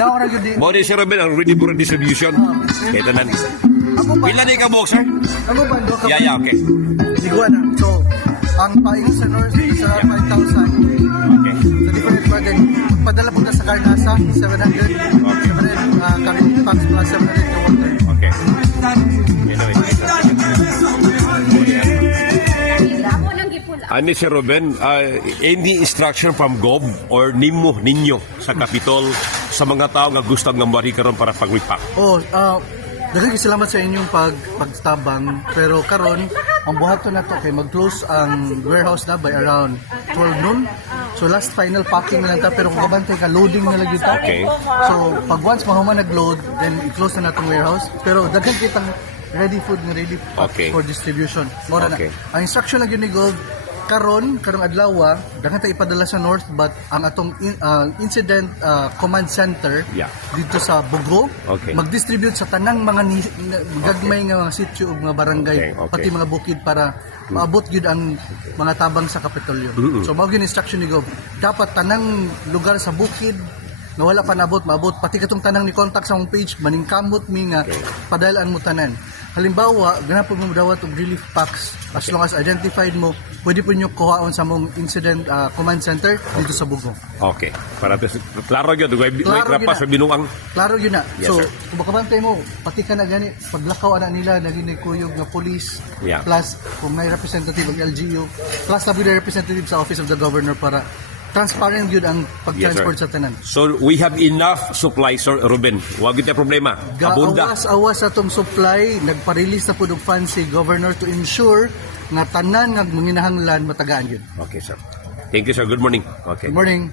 Naon ra gyud di. Mo ni Sir Ruben ang ready for distribution. Kaya tanan. Ako pa. Pila ni ka boxer? Ako pa do ka. Yeah, okay. Liguan na. So, ang paing sa North sa 5,000. Okay. Sa different burden. Padala po na sa Carnasa, 700. 700 current tax plus 700 na water. Okay. Anyway. Ani Sir Ruben, any instruction from Gov or ninyo sa Capitol sa mga tao nga gusto nga mari karon para pag-repack? Oh, daghang salamat sa inyong pagtabang, pero karon ang buhaton nato kay mag-close ang warehouse na by around 12 noon. So last final packing na lang ta, pero kung kabantay ka loading na lang gyud ta. Okay. So pag once mahuman nag-load, then i-close na natong warehouse. Pero daghang kitang ready food nga ready Okay. for distribution. Mora Okay. na. Ang instruction lang yun ni Gov, karong adlaw, daghang ta ipadala sa North, but ang atong incident command center Yeah. dito sa Bugo, Okay. mag-distribute sa tanang mga gagmay nga mga sitio ug mga barangay, Okay, okay. pati mga bukid para maabot gyud ang mga tabang sa Kapitolyo. So mao gyud instruction ni Gov. Dapat tanang lugar sa bukid nga wala pa maabot, pati katong tanang ni contact sa mong page, maningkamot mi nga padalaan mo tanan. Halimbawa, ganapon mo dawat og relief packs. As long as identified mo, pwede po nyo kuhaon sa mong incident command center dito sa Bugo. Okay. Para klaro gyud, way Klaro krapa gyud sa na. binuang. Klaro yun na. Yes, So, sir. kung makabantay mo, pati ka na gani, paglakaw na nila, naging kuyog na police, Yeah. plus kung may representative ng LGU, plus sabi na representative sa Office of the Governor para transparent yun ang pag-transport Yes, sir. sa tanan. So we have enough supply, Sir Ruben. Wa gyud problema. Abunda. Gaawas-awas sa itong supply, nagpa-release na po ng funds si Governor to ensure nga tanan nga manginahanglan matagaan yun. Okay, sir. Thank you, sir. Good morning. Okay. Good morning.